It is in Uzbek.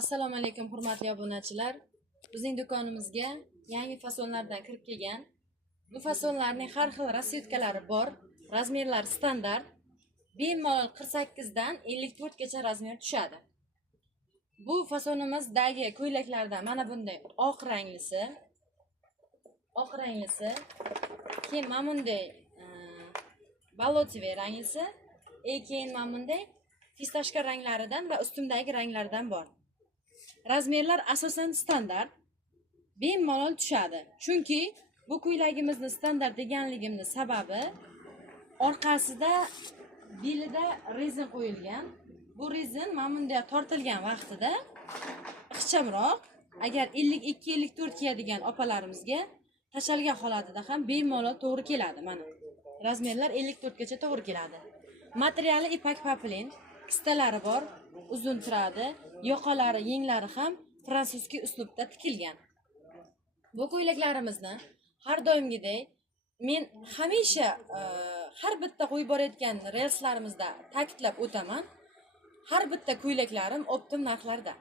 Assalomu alaykum hurmatli obunachilar. Bizning do'konimizga yangi fasonlardan kirib kelgan. Bu fasonlarning har xil rasvetkalari bor. Razmerlar standart. Bemalol 48 dan 54 gacha razmer tushadi. Bu fasonimizdagi ko'ylaklardan mana bunday oq ranglisi. Keyin mana bunday balotive ranglisi, keyin mana bunday fistashka ranglaridan va ustimdagi ranglardan bor. Razmerlar asosan standart, bemalol tushadi. Chunki bu ko'ylagimizni standart deganligimning sababi orqasida belida rezin qo'yilgan. Bu rezin mana bunday tortilgan vaqtida ixchamroq, agar 52-54 kiyadigan opalarimizga tashalgan holatida ham bemalol to'g'ri keladi. Mana razmerlar 54 gacha to'g'ri keladi. Materiali ipak poplin, kistalari bor, uzun turadi, yoqalari, yenglari ham fransuzskiy uslubda tikilgan. Bu ko'ylaklarimizni har doimgidek men hamisha har bitta qo'yib borayotgan relslarimizda ta'kidlab o'taman. Har bitta ko'ylaklarim optim narxlarda.